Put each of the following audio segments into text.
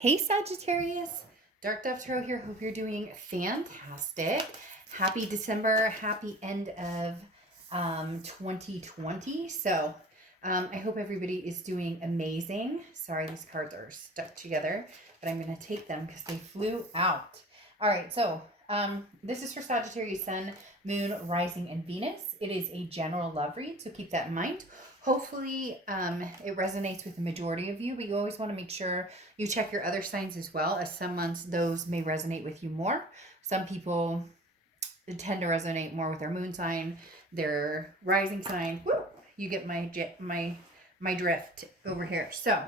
Hey Sagittarius, Dark Dove Tarot here. Hope you're doing fantastic. Happy December, happy end of 2020. I hope everybody is doing amazing. Sorry, these cards are stuck together, but I'm going to take them because they flew out. All right, this is for Sagittarius, Sun, Moon, Rising, and Venus. It is a general love read, so keep that in mind. Hopefully, it resonates with the majority of you, but you always want to make sure you check your other signs as well, as some months those may resonate with you more. Some people tend to resonate more with their moon sign, their rising sign. Woo! You get my drift over here. So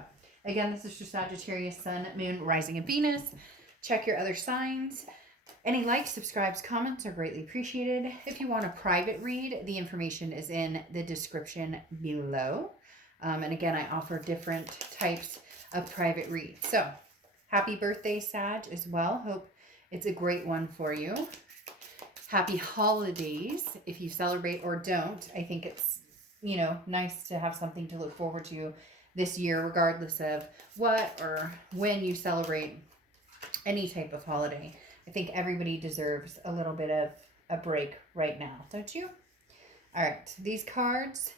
again, this is for Sagittarius, Sun, Moon, Rising, and Venus. Check your other signs. Any likes, subscribes, comments are greatly appreciated. If you want a private read, the information is in the description below. And again, I offer different types of private reads. So happy birthday, Sag, as well. Hope it's a great one for you. Happy holidays if you celebrate or don't. I think it's, nice to have something to look forward to this year, regardless of what or when you celebrate any type of holiday. I think everybody deserves a little bit of a break right now, don't you? All right, these cards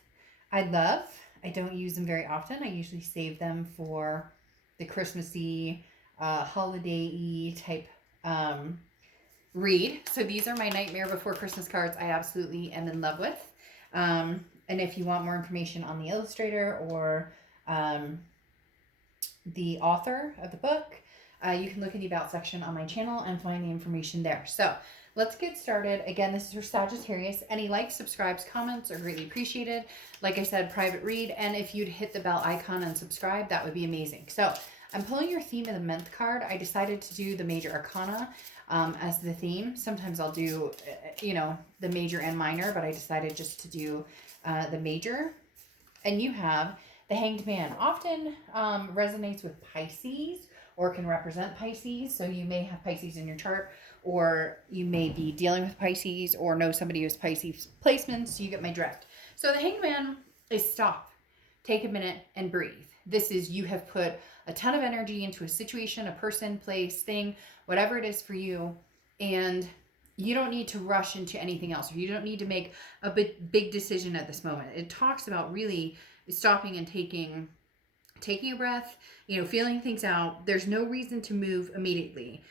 I love. I don't use them very often. I usually save them for the Christmassy, holiday-y type read. So these are my Nightmare Before Christmas cards I absolutely am in love with. And if you want more information on the illustrator or the author of the book, you can look in the About section on my channel and find the information there. So let's get started. Again, this is for Sagittarius. Any likes, subscribes, comments are greatly appreciated. Like I said, private read. And if you'd hit the bell icon and subscribe, that would be amazing. So I'm pulling your theme of the month card. I decided to do the major arcana as the theme. Sometimes I'll do, the major and minor, but I decided just to do the major. And you have the Hanged Man. Often resonates with Pisces, or can represent Pisces. So you may have Pisces in your chart, or you may be dealing with Pisces, or know somebody who has Pisces placements. So you get my drift. So the Hanged Man is stop, take a minute, and breathe. This is, you have put a ton of energy into a situation, a person, place, thing, whatever it is for you, and you don't need to rush into anything else. You don't need to make a big decision at this moment. It talks about really stopping and taking a breath, feeling things out. There's no reason to move immediately.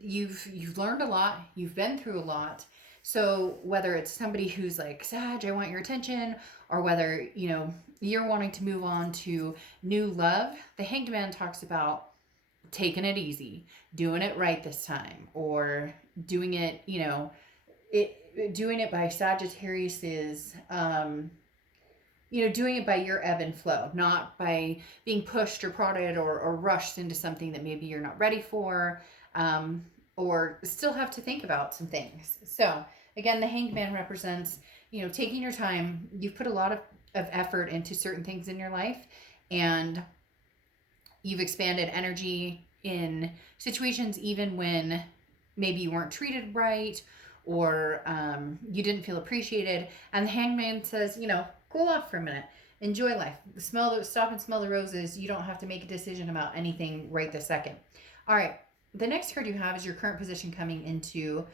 You've learned a lot. You've been through a lot. So whether it's somebody who's like, Sag, I want your attention, or whether, you're wanting to move on to new love, the Hanged Man talks about taking it easy, doing it right this time, or doing it, doing it by Sagittarius's, doing it by your ebb and flow, not by being pushed or prodded or rushed into something that maybe you're not ready for, or still have to think about some things. So again, the Hanged Man represents, taking your time. You've put a lot of effort into certain things in your life, and you've expanded energy in situations even when maybe you weren't treated right, or you didn't feel appreciated. And the Hanged Man says, cool off for a minute. Enjoy life. Stop and smell the roses. You don't have to make a decision about anything right this second. All right. The next card you have is your current position coming into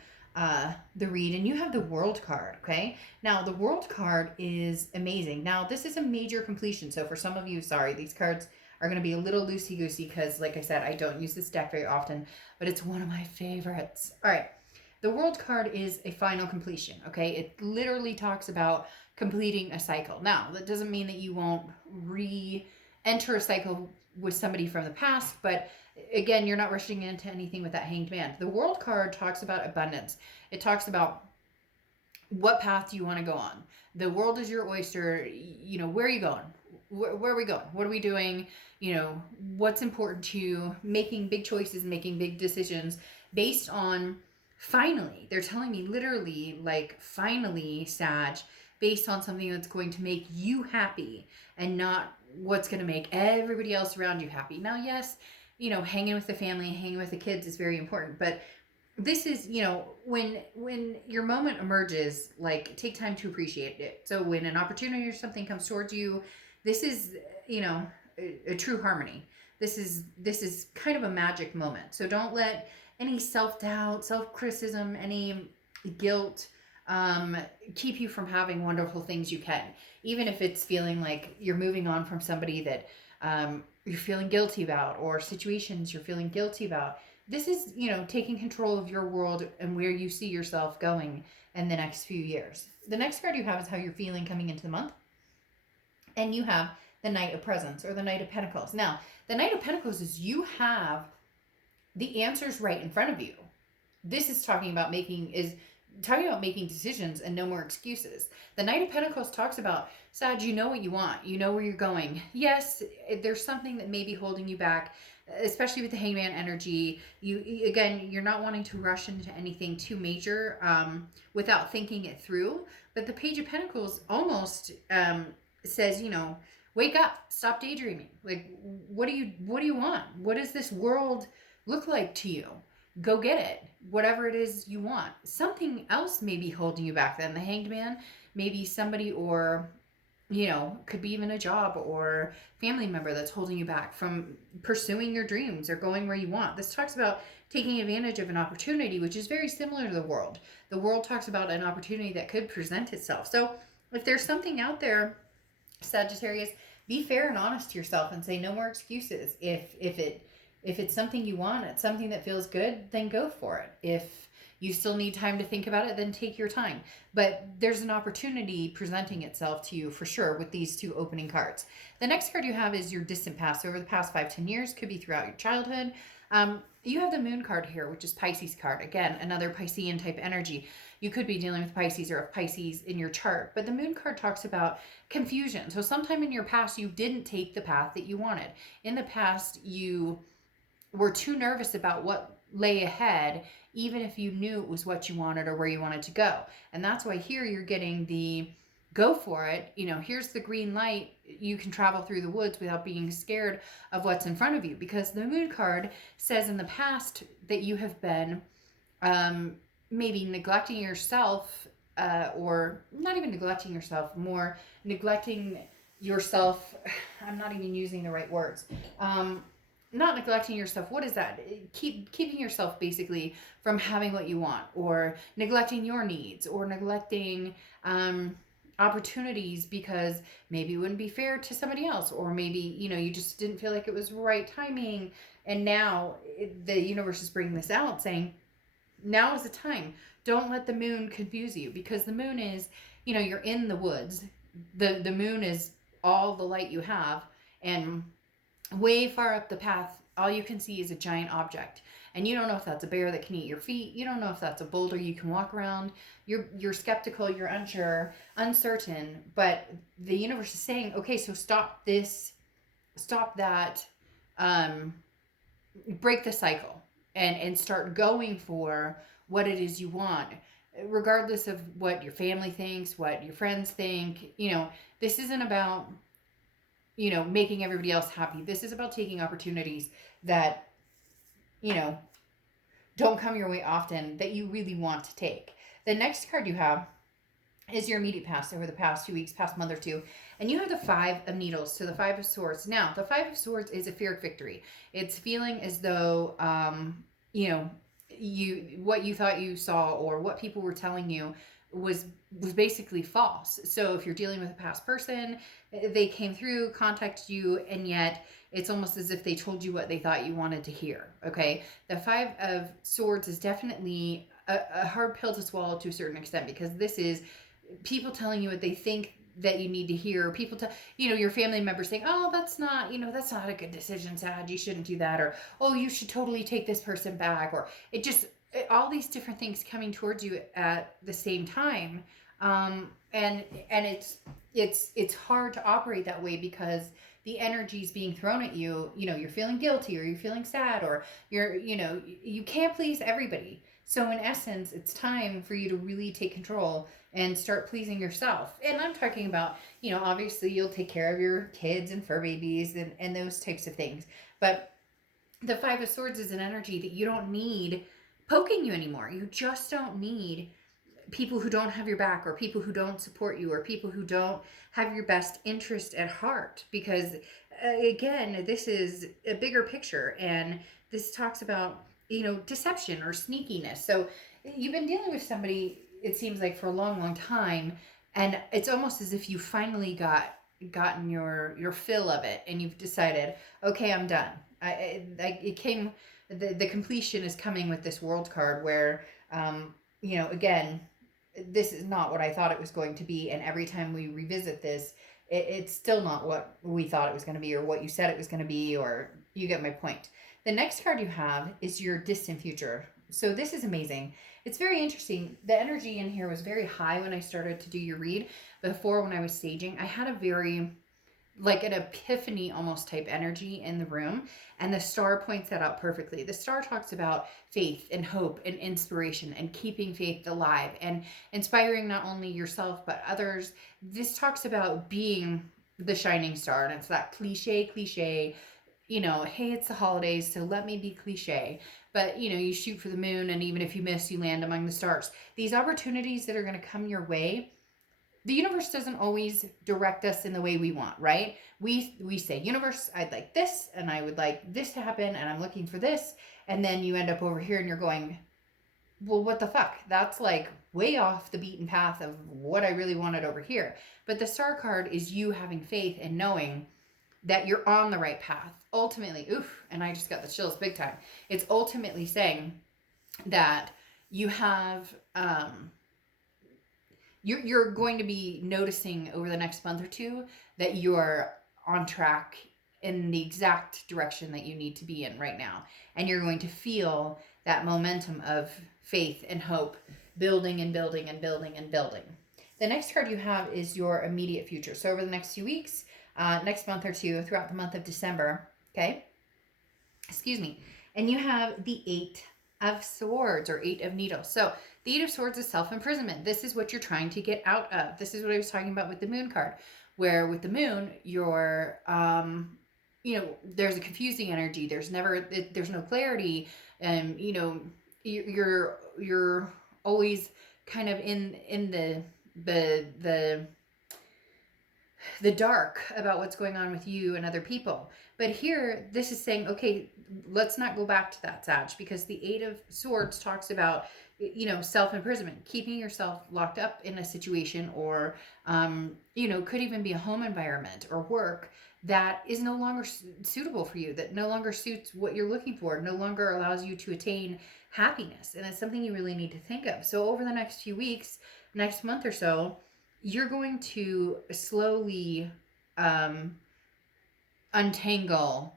the read, and you have the World card. Okay. Now the World card is amazing. Now this is a major completion. So for some of you, sorry, these cards are going to be a little loosey-goosey because, like I said, I don't use this deck very often, but it's one of my favorites. All right. The World card is a final completion, okay? It literally talks about completing a cycle. Now, that doesn't mean that you won't re-enter a cycle with somebody from the past, but again, you're not rushing into anything with that Hanged Man. The World card talks about abundance. It talks about what path do you want to go on. The world is your oyster. Where are you going? Where are we going? What are we doing? What's important to you? Making big choices, making big decisions based on, finally, they're telling me literally, like, finally, Sag, based on something that's going to make you happy and not what's going to make everybody else around you happy. Now, yes, hanging with the family, hanging with the kids is very important, but this is, when your moment emerges, like, take time to appreciate it. So when an opportunity or something comes towards you, this is, a true harmony. This is kind of a magic moment. So don't let any self-doubt, self-criticism, any guilt keep you from having wonderful things you can. Even if it's feeling like you're moving on from somebody that you're feeling guilty about, or situations you're feeling guilty about. This is, taking control of your world and where you see yourself going in the next few years. The next card you have is how you're feeling coming into the month. And you have the Knight of Presents, or the Knight of Pentacles. Now, the Knight of Pentacles is you have the answers right in front of you. This is talking about making decisions and no more excuses. The Knight of Pentacles talks about, Sag, you know what you want. You know where you're going. Yes, there's something that may be holding you back, especially with the Hangman energy. You're not wanting to rush into anything too major without thinking it through. But the Page of Pentacles almost says, wake up, stop daydreaming. Like, what do you want? What does this world look like to you? Go get it. Whatever it is you want. Something else may be holding you back then. The Hanged Man, maybe somebody, or could be even a job or family member that's holding you back from pursuing your dreams or going where you want. This talks about taking advantage of an opportunity, which is very similar to the world. The world talks about an opportunity that could present itself. So if there's something out there, Sagittarius, be fair and honest to yourself and say no more excuses. If it's something you want, it's something that feels good, then go for it. If you still need time to think about it, then take your time. But there's an opportunity presenting itself to you for sure with these two opening cards. The next card you have is your distant past. Over the past 5-10 years, could be throughout your childhood. You have the Moon card here, which is Pisces card. Again, another Piscean type energy. You could be dealing with Pisces or Pisces in your chart. But the Moon card talks about confusion. So sometime in your past, you didn't take the path that you wanted. In the past, you were too nervous about what lay ahead, even if you knew it was what you wanted or where you wanted to go. And that's why here you're getting the go for it. Here's the green light. You can travel through the woods without being scared of what's in front of you, because the Moon card says in the past that you have been maybe neglecting yourself, or not even neglecting yourself, more neglecting yourself. I'm not even using the right words. Not neglecting yourself. What is that? Keeping yourself basically from having what you want, or neglecting your needs, or neglecting opportunities because maybe it wouldn't be fair to somebody else, or maybe you just didn't feel like it was right timing. And now the universe is bringing this out, saying now is the time. Don't let the moon confuse you, because the moon is, you're in the woods. The moon is all the light you have, and way far up the path, all you can see is a giant object. And you don't know if that's a bear that can eat your feet. You don't know if that's a boulder you can walk around. You're skeptical, you're unsure, uncertain. But the universe is saying, okay, so stop this, stop that, break the cycle, and start going for what it is you want, regardless of what your family thinks, what your friends think. This isn't about making everybody else happy. This is about taking opportunities that, don't come your way often, that you really want to take. The next card you have is your immediate past, over the past 2 weeks, past month or two. And you have the 5 of Needles, so the 5 of Swords. Now, the 5 of Swords is a fear of victory. It's feeling as though, what you thought you saw, or what people were telling you was basically false. So if you're dealing with a past person, they came through, contacted you, and yet it's almost as if they told you what they thought you wanted to hear. Okay, the 5 of Swords is definitely a hard pill to swallow to a certain extent, because this is people telling you what they think that you need to hear. People tell your family members saying, oh, that's not a good decision, Sad, you shouldn't do that, or oh, you should totally take this person back, or all these different things coming towards you at the same time. And it's hard to operate that way, because the energy is being thrown at you. You're feeling guilty, or you're feeling sad, or you can't please everybody. So in essence, it's time for you to really take control and start pleasing yourself. And I'm talking about, obviously you'll take care of your kids and fur babies and those types of things. But the 5 of Swords is an energy that you don't need poking you anymore. You just don't need people who don't have your back, or people who don't support you, or people who don't have your best interest at heart. Because again, this is a bigger picture, and this talks about, deception or sneakiness. So you've been dealing with somebody, it seems like, for a long, long time, and it's almost as if you finally gotten your fill of it, and you've decided, okay, I'm done. The completion is coming with this World card, where again, this is not what I thought it was going to be, and every time we revisit this, it's still not what we thought it was going to be, or what you said it was going to be, or you get my point. The next card you have is your distant future. So this is amazing. It's very interesting. The energy in here was very high when I started to do your read. Before, when I was staging, I had a very, like, an epiphany almost type energy in the room, and the star points that out perfectly. The star talks about faith and hope and inspiration and keeping faith alive and inspiring not only yourself but others. This talks about being the shining star, and it's that cliche, hey, it's the holidays, so let me be cliche, but you shoot for the moon, and even if you miss, you land among the stars. These opportunities that are going to come your way, the universe doesn't always direct us in the way we want, right? We say, universe, I'd like this, and I would like this to happen, and I'm looking for this, and then you end up over here and you're going, well, what the fuck? That's like way off the beaten path of what I really wanted over here. But the star card is you having faith and knowing that you're on the right path. Ultimately, and I just got the chills big time. It's ultimately saying that you have, you're going to be noticing over the next month or two that you're on track in the exact direction that you need to be in right now. And you're going to feel that momentum of faith and hope building and building and building and building. The next card you have is your immediate future. So over the next few weeks, next month or two, throughout the month of December, okay? Excuse me. And you have the 8 of Swords, or 8 of Needles. So the 8 of Swords is self-imprisonment. This is what you're trying to get out of. This is what I was talking about with the Moon card, where with the Moon, you're, there's a confusing energy. There's no clarity. And, you're always kind of in the dark about what's going on with you and other people. But here, this is saying, okay, let's not go back to that, Sag, because the 8 of Swords talks about, self-imprisonment, keeping yourself locked up in a situation, or, could even be a home environment or work that is no longer suitable for you, that no longer suits what you're looking for, no longer allows you to attain happiness. And it's something you really need to think of. So over the next few weeks, next month or so, you're going to slowly untangle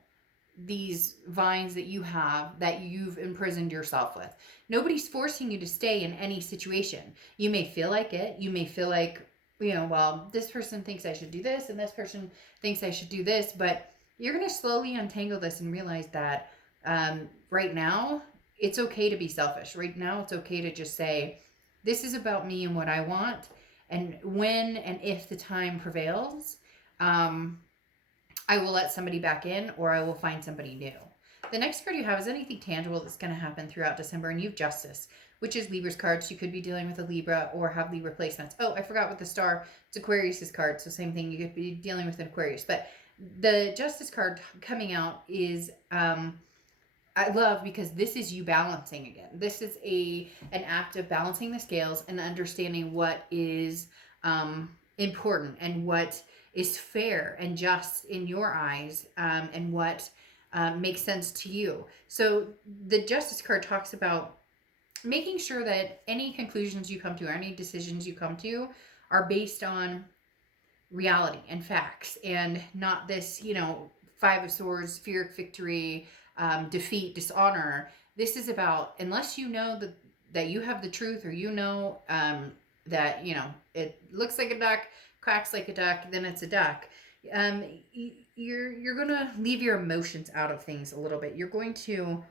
these vines that you have, that you've imprisoned yourself with. Nobody's forcing you to stay in any situation. You may feel like it. You may feel like, well, this person thinks I should do this, and this person thinks I should do this. But you're going to slowly untangle this and realize that right now, it's okay to be selfish. Right now, it's okay to just say, this is about me and what I want. And when and if the time prevails, I will let somebody back in, or I will find somebody new. The next card you have is anything tangible that's going to happen throughout December, and you have Justice, which is Libra's card. So you could be dealing with a Libra or have Libra placements. Oh, I forgot with the star, it's Aquarius's card. So same thing, you could be dealing with an Aquarius. But the Justice card coming out is, I love, because this is you balancing again. This is an act of balancing the scales and understanding what is important and what is fair and just in your eyes, and what makes sense to you. So the Justice card talks about making sure that any conclusions you come to, or any decisions you come to, are based on reality and facts, and not this, 5 of Swords, fear of victory, defeat, dishonor. This is about, unless you know that you have the truth, or that it looks like a duck, quacks like a duck, then it's a duck. You're gonna leave your emotions out of things a little bit. You're going to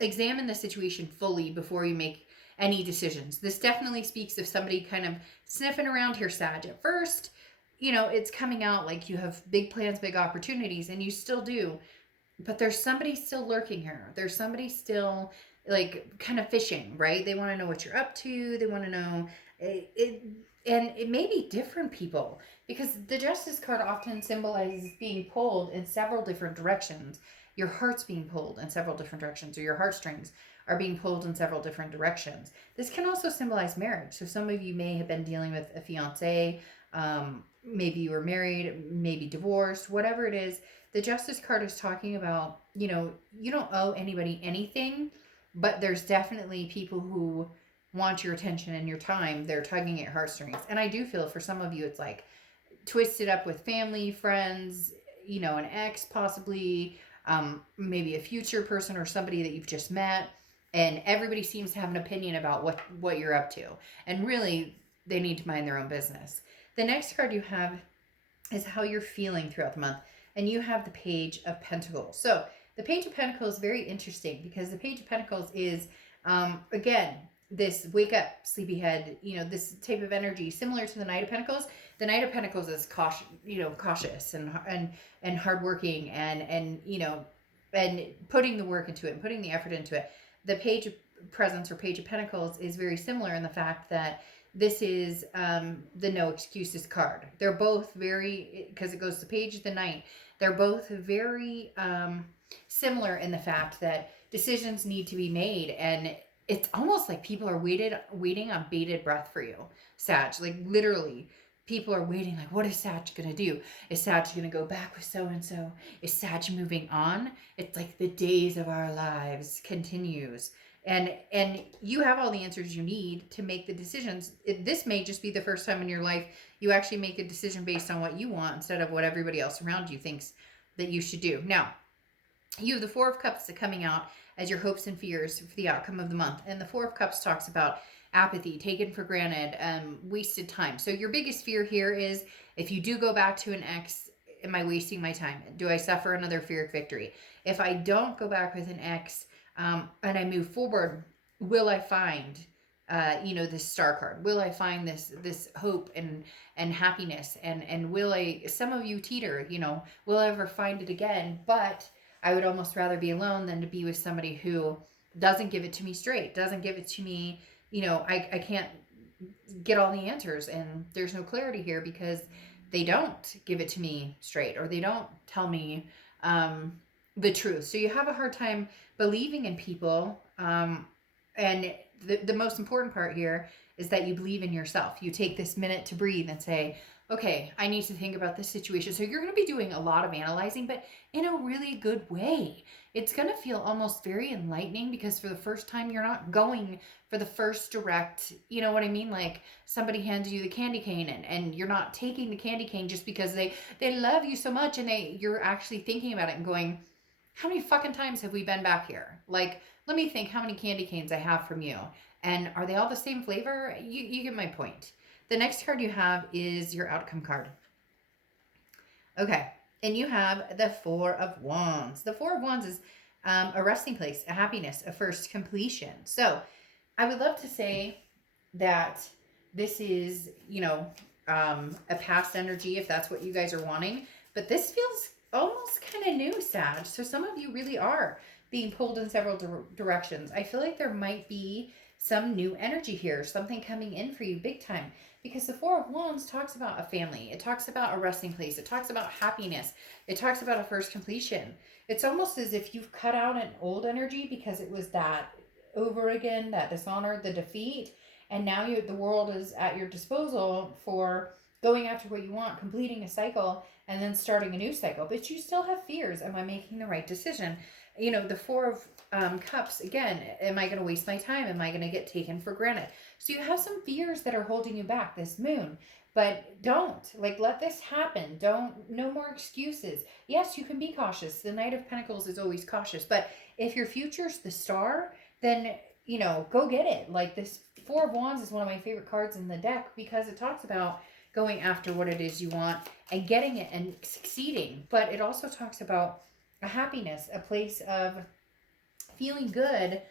examine the situation fully before you make any decisions. This definitely speaks of somebody kind of sniffing around here, Sag. At first, it's coming out like you have big plans, big opportunities, and you still do. But there's somebody still lurking here. There's somebody still like kind of fishing, right? They want to know what you're up to. They want to know it, and it may be different people, because the Justice card often symbolizes being pulled in several different directions. Your heart's being pulled in several different directions, or your heartstrings are being pulled in several different directions. This can also symbolize marriage. So some of you may have been dealing with a fiance, maybe you were married, maybe divorced, whatever it is. The Justice card is talking about, you don't owe anybody anything, but there's definitely people who want your attention and your time. They're tugging at your heartstrings. And I do feel for some of you, it's like twisted up with family, friends, an ex possibly, maybe a future person or somebody that you've just met. And everybody seems to have an opinion about what you're up to. And really, they need to mind their own business. The next card you have is how you're feeling throughout the month. And you have the Page of Pentacles. So the Page of Pentacles is very interesting, because the Page of Pentacles is, again, this wake up, sleepyhead, this type of energy, similar to the Knight of Pentacles. The Knight of Pentacles is cautious and hardworking, and putting the work into it and putting the effort into it. The Page of Presence, or Page of Pentacles, is very similar in the fact that this is the no excuses card. They're both very, because it goes to Page of the Knight, they're both very similar in the fact that decisions need to be made, and it's almost like people are waiting on bated breath for you, Sag. Like literally, people are waiting. Like, what is Sag gonna do? Is Sag gonna go back with so and so? Is Sag moving on? It's like the days of our lives continues, and you have all the answers you need to make the decisions. This may just be the first time in your life you actually make a decision based on what you want instead of what everybody else around you thinks that you should do. Now, you have the Four of Cups coming out as your hopes and fears for the outcome of the month. And the Four of Cups talks about apathy, taken for granted, wasted time. So your biggest fear here is, if you do go back to an ex, am I wasting my time? Do I suffer another Pyrrhic victory? If I don't go back with an ex, and I move forward, will I find this Star card? Will I find this hope and happiness? And will I, some of you teeter, will I ever find it again? But I would almost rather be alone than to be with somebody who doesn't give it to me straight, doesn't give it to me, I can't get all the answers, and there's no clarity here because they don't give it to me straight, or they don't tell me the truth. So you have a hard time believing in people, and the most important part here is that you believe in yourself. You take this minute to breathe and say, okay, I need to think about this situation. So you're going to be doing a lot of analyzing, but in a really good way. It's going to feel almost very enlightening, because for the first time, you're not going for the first direct, you know what I mean? Like somebody hands you the candy cane, and you're not taking the candy cane just because they love you so much, and you're actually thinking about it and going, how many fucking times have we been back here? Like, let me think how many candy canes I have from you. And are they all the same flavor? You get my point. The next card you have is your outcome card. Okay, and you have the Four of Wands. The Four of Wands is a resting place, a happiness, a first completion. So I would love to say that this is, a past energy, if that's what you guys are wanting. But this feels almost kind of new, Sag. So some of you really are being pulled in several directions. I feel like there might be some new energy here, something coming in for you big time. Because the Four of Wands talks about a family. It talks about a resting place. It talks about happiness. It talks about a first completion. It's almost as if you've cut out an old energy because it was that over again, that dishonor, the defeat. And now the world is at your disposal for going after what you want, completing a cycle, and then starting a new cycle. But you still have fears. Am I making the right decision? The Four of Cups, again, am I going to waste my time? Am I going to get taken for granted? So you have some fears that are holding you back, this moon. But don't, let this happen. No more excuses. Yes, you can be cautious. The Knight of Pentacles is always cautious. But if your future's the Star, then, go get it. This Four of Wands is one of my favorite cards in the deck, because it talks about going after what it is you want and getting it and succeeding. But it also talks about a happiness, a place of feeling good,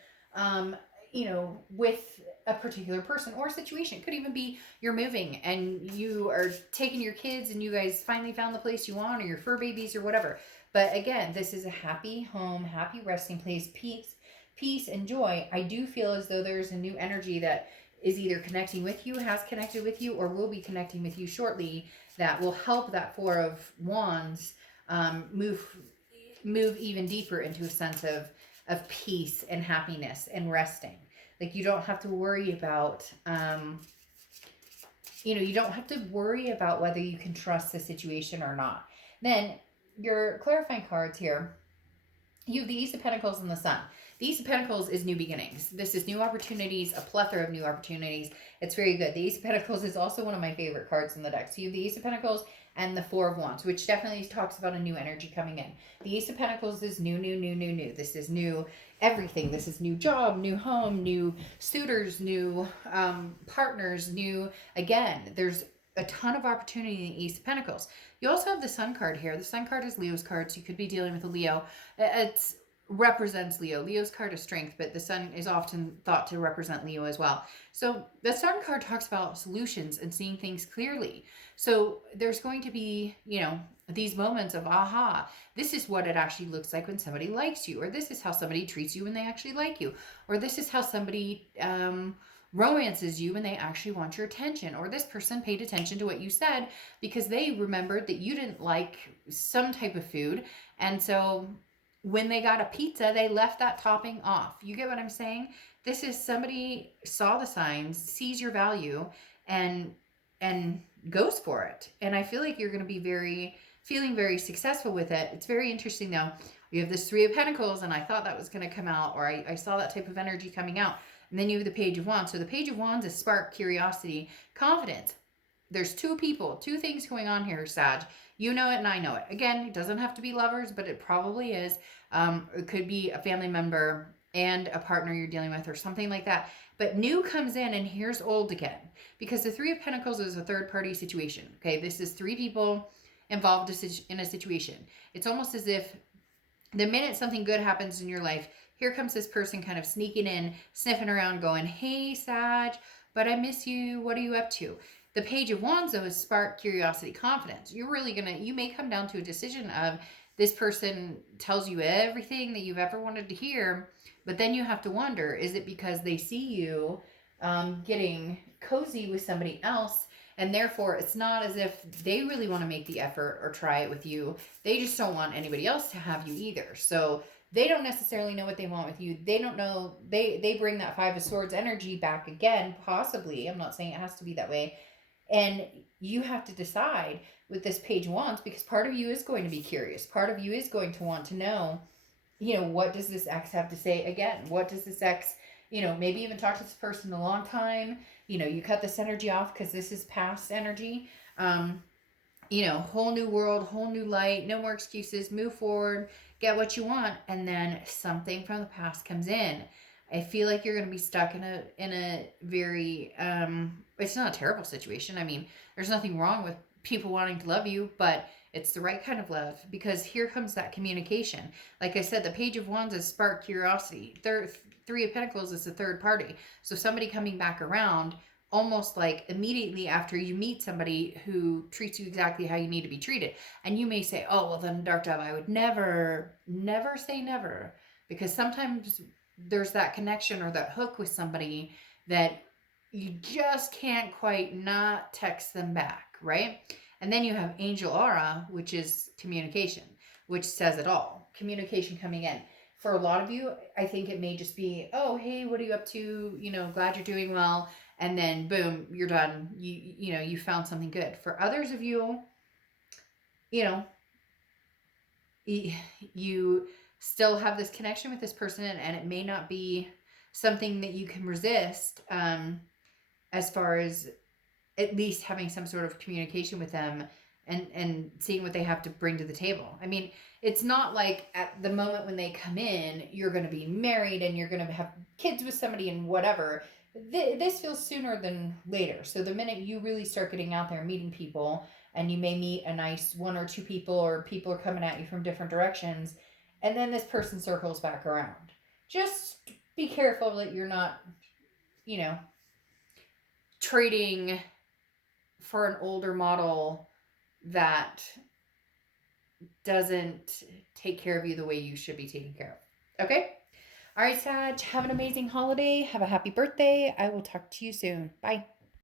with a particular person or situation. It could even be you're moving and you are taking your kids and you guys finally found the place you want, or your fur babies or whatever. But again, this is a happy home, happy resting place, peace and joy, I do feel as though there's a new energy that is either connecting with you, has connected with you, or will be connecting with you shortly that will help that Four of Wands move even deeper into a sense of peace and happiness and resting. Like you don't have to worry about you don't have to worry about whether you can trust the situation or not. Then your clarifying cards here, you have the Ace of Pentacles and the Sun. The Ace of Pentacles is new beginnings. This is new opportunities, a plethora of new opportunities. It's very good. The Ace of Pentacles is also one of my favorite cards in the deck. So you have the Ace of Pentacles and the Four of Wands, which definitely talks about a new energy coming in. The Ace of Pentacles is new, new, new, new, new. This is new everything. This is new job, new home, new suitors, new partners, new, again, there's a ton of opportunity in the Ace of Pentacles. You also have the Sun card here. The Sun card is Leo's card, so you could be dealing with a Leo. It represents Leo. Leo's card is strength, but the Sun is often thought to represent Leo as well. So the Sun card talks about solutions and seeing things clearly. So there's going to be, these moments of, aha, this is what it actually looks like when somebody likes you, or this is how somebody treats you when they actually like you, or this is how somebody romances you when they actually want your attention, or this person paid attention to what you said because they remembered that you didn't like some type of food, and so when they got a pizza, they left that topping off. You get what I'm saying? This is somebody saw the signs, sees your value, and goes for it. And I feel like you're going to be feeling very successful with it. It's very interesting though. You have this Three of Pentacles, and I thought that was going to come out, or I saw that type of energy coming out. And then you have the Page of Wands. So the Page of Wands is spark, curiosity, confidence. There's two things going on here, Sag. You know it and I know it. Again, it doesn't have to be lovers, but it probably is. It could be a family member and a partner you're dealing with or something like that. But new comes in and here's old again. Because the Three of Pentacles is a third party situation. Okay, this is three people involved in a situation. It's almost as if the minute something good happens in your life, here comes this person kind of sneaking in, sniffing around, going, hey, Sag, but I miss you. What are you up to? The Page of Wands, though, is spark, curiosity, confidence. You may come down to a decision of this person tells you everything that you've ever wanted to hear, but then you have to wonder, is it because they see you getting cozy with somebody else, and therefore it's not as if they really want to make the effort or try it with you. They just don't want anybody else to have you either. So they don't necessarily know what they want with you. They don't know. They bring that Five of Swords energy back again, possibly. I'm not saying it has to be that way. And you have to decide with this Page of Wands, because part of you is going to be curious. Part of you is going to want to know, what does this ex have to say again? What does this ex, maybe even talk to this person a long time. You cut this energy off because this is past energy. Whole new world, whole new light, no more excuses, move forward, get what you want. And then something from the past comes in. I feel like you're going to be stuck in a very, it's not a terrible situation. I mean, there's nothing wrong with people wanting to love you, but it's the right kind of love, because here comes that communication. Like I said, the Page of Wands is spark, curiosity. Three of Pentacles is the third party. So somebody coming back around almost like immediately after you meet somebody who treats you exactly how you need to be treated. And you may say, oh, well then, Dark Dove, I would never say never, because sometimes there's that connection or that hook with somebody that you just can't quite not text them back, right? And then you have Angel Aura, which is communication, which says it all. Communication coming in. For a lot of you, I think it may just be, oh, hey, what are you up to? Glad you're doing well. And then boom, you're done. You found something good. For others of you, you still have this connection with this person, and it may not be something that you can resist, as far as at least having some sort of communication with them and seeing what they have to bring to the table. I mean, it's not like at the moment when they come in, you're going to be married and you're going to have kids with somebody and whatever. This feels sooner than later. So the minute you really start getting out there, meeting people, and you may meet a nice one or two people, or people are coming at you from different directions, and then this person circles back around. Just be careful that you're not, trading for an older model that doesn't take care of you the way you should be taken care of. Okay? All right, Sag, have an amazing holiday. Have a happy birthday. I will talk to you soon. Bye.